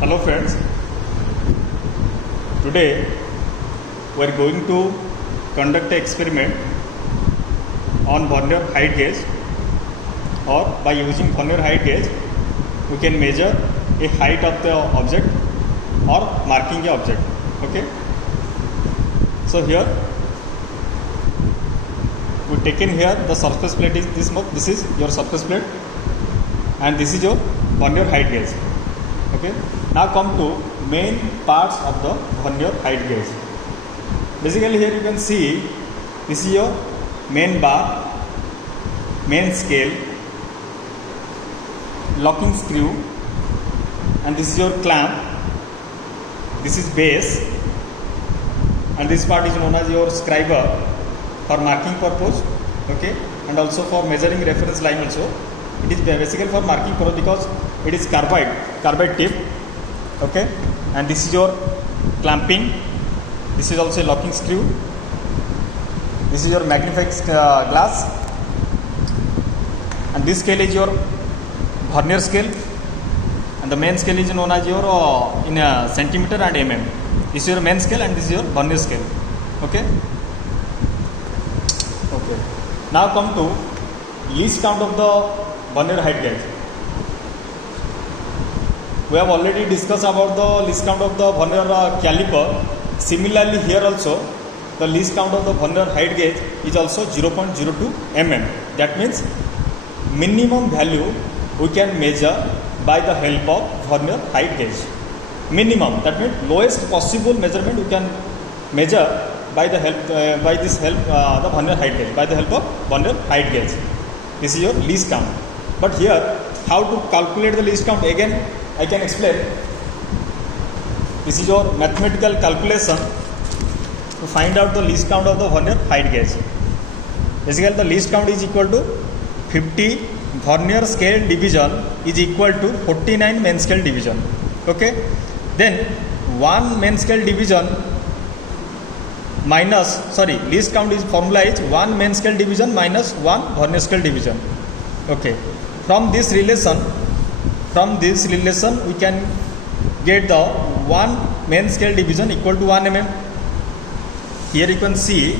Hello friends, today we are going to conduct an experiment on vernier height gauge, or by using vernier height gauge we can measure a height of the object or marking a object. Okay, so here we taken here the surface plate is this much. This is your surface plate and this is your vernier height gauge. Okay, now come to main parts of the vernier height gauge. Basically here you can see this is your main bar, main scale, locking screw, and this is your clamp, this is base, and this part is known as your scriber for marking purpose. Okay, and also for measuring reference line also. It is basically for marking purpose because it is carbide tip. Okay, and this is your clamping, this is also a locking screw, this is your magnifying glass, and this scale is your vernier scale, and the main scale is known as your in centimeter and mm. This is your main scale and this is your vernier scale. Okay, now come to least count of the vernier height gauge. We have already discussed about the least count of the vernier caliper. Similarly here also the least count of the vernier height gauge is also 0.02 mm. That means minimum value we can measure by the help of vernier height gauge. Minimum, that means lowest possible measurement we can measure by the help the vernier height gauge, by the help of vernier height gauge. This is your least count. But here how to calculate the least count, again I can explain. This is your mathematical calculation to find out the least count of the vernier height gauge. Basically the least count is equal to 50 vernier scale division is equal to 49 main scale division. Okay, then 1 main scale division minus, least count is formula is 1 main scale division minus 1 vernier scale division. Okay, from this relation we can get the 1 main scale division equal to 1 mm. Here you can see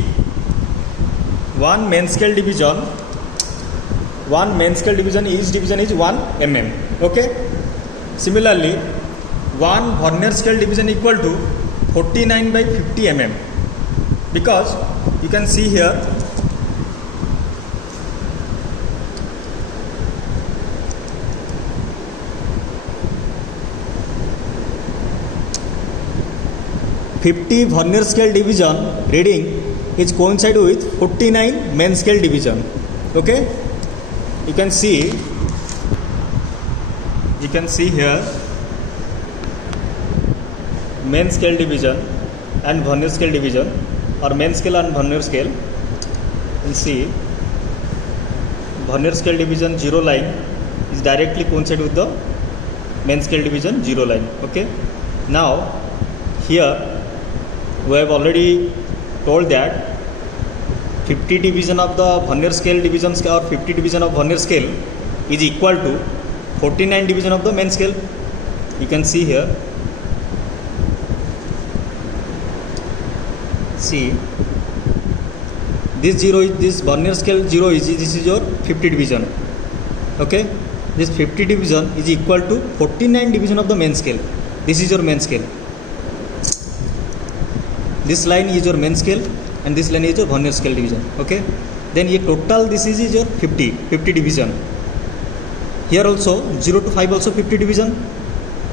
1 main scale division, each division is 1 mm. Okay, similarly 1 vernier scale division equal to 49 by 50 mm, because you can see here vernier scale division reading is coincide with 49 main scale division. Okay, you can see here main scale division and vernier scale division, or main scale and vernier scale. You see vernier scale division 0 line is directly coincide with the main scale division 0 line. Okay, now here we have already told that 50 division of the vernier scale division or 50 division of vernier scale is equal to 49 division of the main scale. You can see here, see this 0 is this vernier scale 0 is this is your 50 division. Okay, this 50 division is equal to 49 division of the main scale. This is your main scale. This line is your main scale and this line is your vernier scale division. Okay, then ये total this is your 50 division. Here also 0 to 5 also 50 division,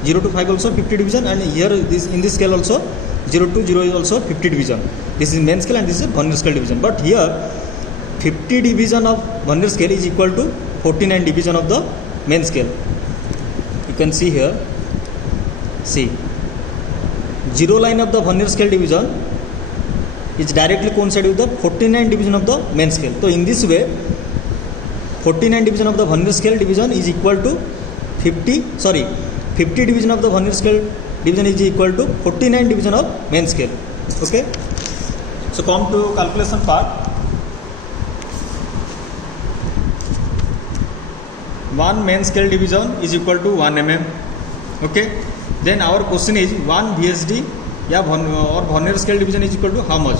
0 to 5 also 50 division, and here this in this scale also 0 to 0 is also 50 division. This is main scale and this is vernier scale division. But here 50 division of vernier scale is equal to 49 division of the main scale. You can see here, see 0 line of the vernier scale division is directly coincide with the 49 division of the main scale. So in this way 49 division of the vernier scale division is equal to 50 division of the vernier scale division is equal to 49 division of main scale. Okay, so come to calculation part. 1 main scale division is equal to 1 mm. Okay, then our question is 1 VSD or Vernier scale division is equal to how much?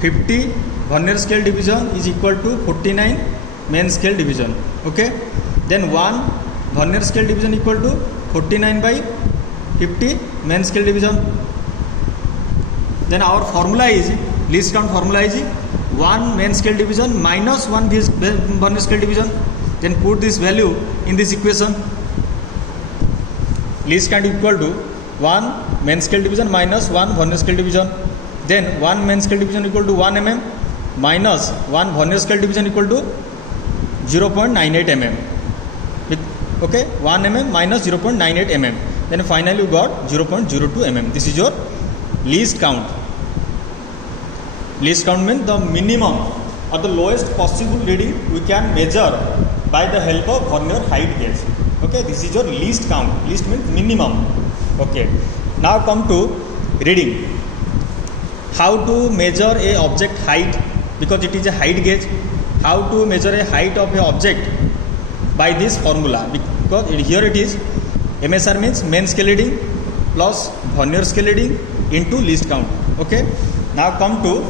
50 Vernier scale division is equal to 49 main scale division. Okay, then 1 Vernier scale division equal to 49 by 50 main scale division. Then our formula is, least count formula is 1 main scale division minus 1 Vernier scale division. Then put this value in this equation. Least count equal to 1 main scale division minus 1 Vernier scale division. Then 1 main scale division equal to 1 mm minus 1 Vernier scale division equal to 0.98 mm. Okay, 1 mm minus 0.98 mm. Then finally you got 0.02 mm. This is your least count. Least count means the minimum or the lowest possible reading we can measure by the help of Vernier height gauge. Okay, this is your least count. Least means minimum. Okay, now come to reading. How to measure a object height, because it is a height gauge. How to measure a height of a object? By this formula, because here it is MSR means main scale reading plus Vernier scale reading into least count. Okay, now come to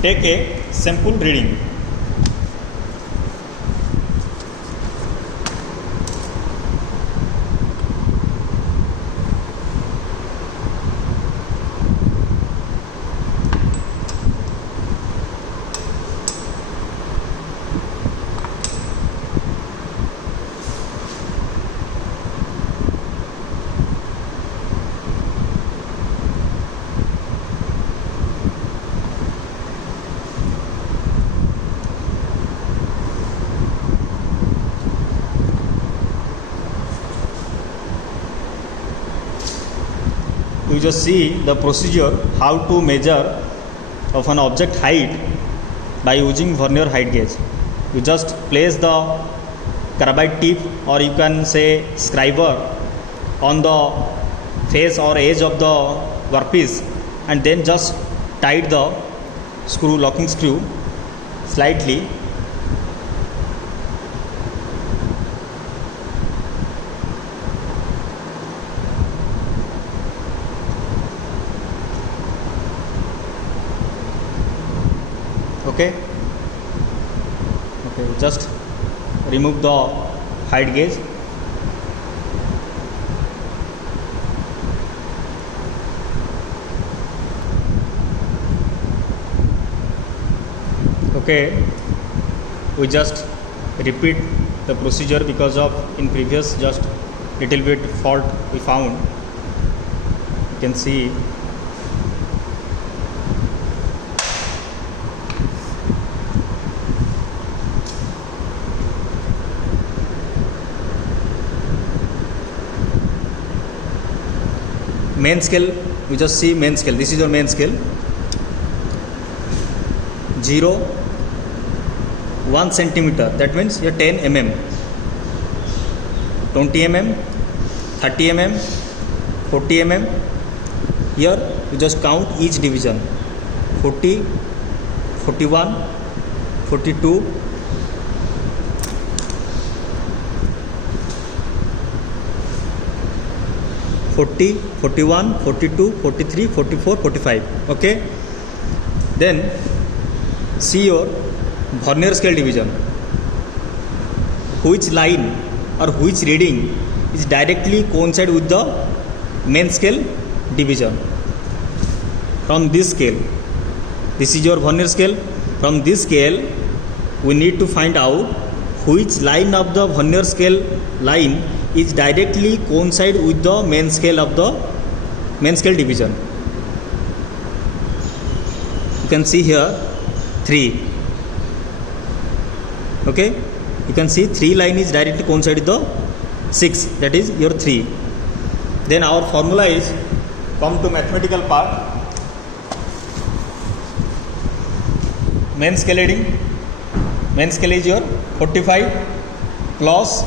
take a sample reading. You just see the procedure how to measure of an object height by using Vernier height gauge. You just place the carbide tip, or you can say scriber, on the face or edge of the workpiece, and then just tight the screw, locking screw slightly. Okay, just remove the height gauge. Okay, we just repeat the procedure because of in previous just little bit fault we found. You can see main scale. You just see main scale. This is your main scale. 0 1 centimeter, that means your 10 mm, 20 mm, 30 mm, 40 mm. Here you just count each division: 40, 41, 42, 40, 41, 42, 43, 44, 45. Okay, then see your Vernier scale division. Which line or which reading is directly coincide with the main scale division? From this scale, this is your Vernier scale. From this scale, we need to find out which line of the Vernier scale line is directly coincide with the main scale of the main scale division. You can see here 3. Okay, you can see 3 line is directly coincide with the 6, that is your 3. Then our formula is, come to mathematical part. Main scale reading, main scale is your 45 plus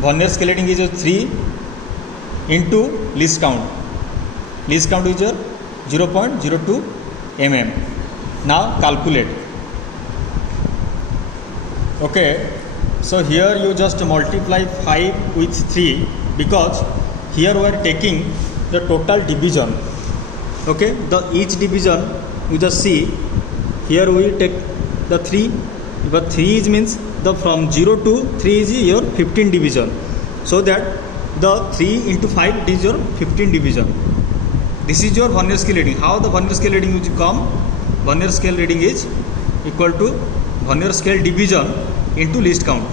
Vernier scale reading is your 3 into least count. Least count is your 0.02 mm. Now calculate. Okay, So here you just multiply 5 with 3 because here we are taking the total division. Okay, the each division you just see here we take the 3, but 3 is means the from 0 to 3 is your 15 division. So that the 3 into 5 is your 15 division. This is your vernier scale reading. How the vernier scale reading will come? Vernier scale reading is equal to vernier scale division into least count.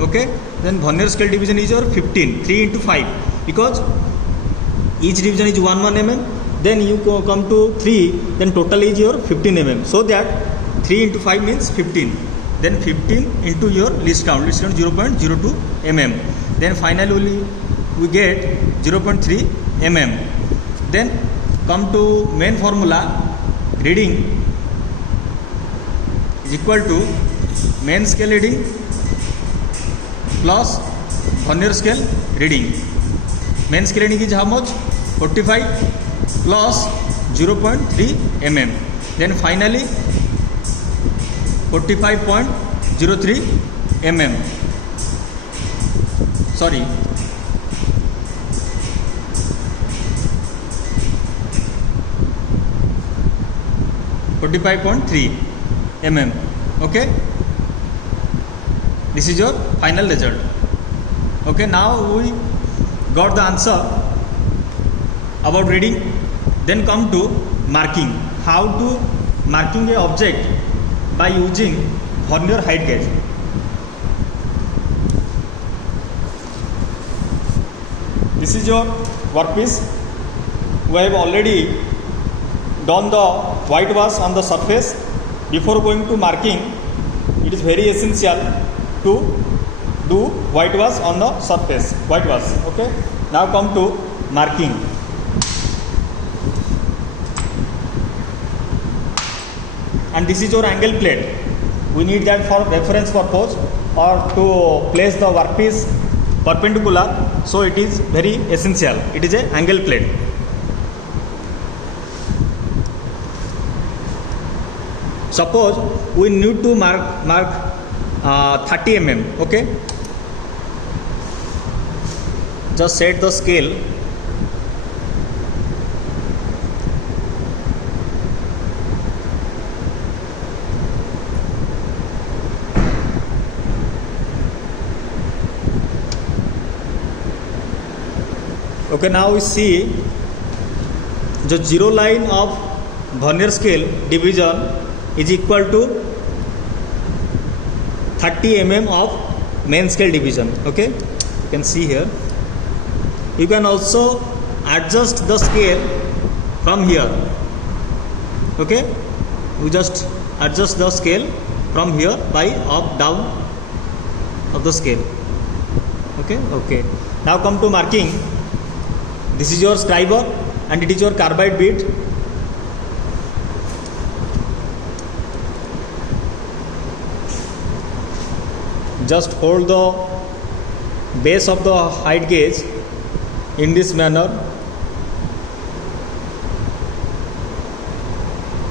Okay, then vernier scale division is your 15, 3 into 5, because each division is 1 mm. Then you come to 3, then total is your 15 mm. So that 3 into 5 means 15. Then 15 into your least count 0.02 mm. Then finally we get 0.3 mm. Then come to main formula, reading is equal to main scale reading plus vernier scale reading. Main scale reading is how much? 45 plus 0.3 mm. Then finally 45.03 mm. Sorry. .3 mm. Okay, this is your final result. Okay, now we got the answer about reading. Then come to marking. How to marking a object by using vernier height gauge. This is your workpiece. We have already done the white wash on the surface. Before going to marking, it is very essential to do white wash on the surface. White wash. Okay. Now come to marking. And this is your angle plate. We need that for reference purpose or to place the workpiece perpendicular. So it is very essential. It is a angle plate. Suppose we need to mark 30 mm. Okay, just set the scale. Okay, now we see the zero line of vernier scale division is equal to 30 mm of main scale division. Okay, you can see here. You can also adjust the scale from here. Okay, we just adjust the scale from here by up down of the scale. Okay, now come to marking. This is your scriber and it is your carbide bit. Just hold the base of the height gauge in this manner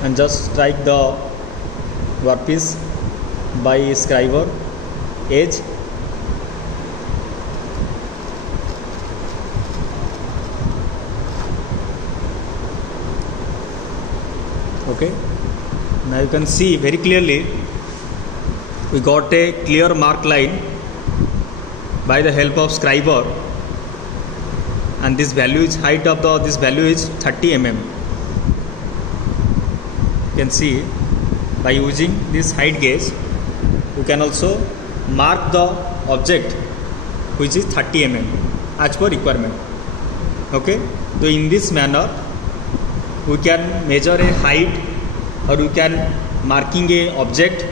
and just strike the workpiece by scriber edge. Okay, now you can see very clearly we got a clear mark line by the help of scriber, and this value is height of this value is 30 mm. You can see by using this height gauge you can also mark the object which is 30 mm as per requirement. Okay, so in this manner we can measure a height or we can marking a object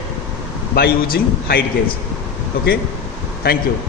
by using height gauge. Okay, thank you.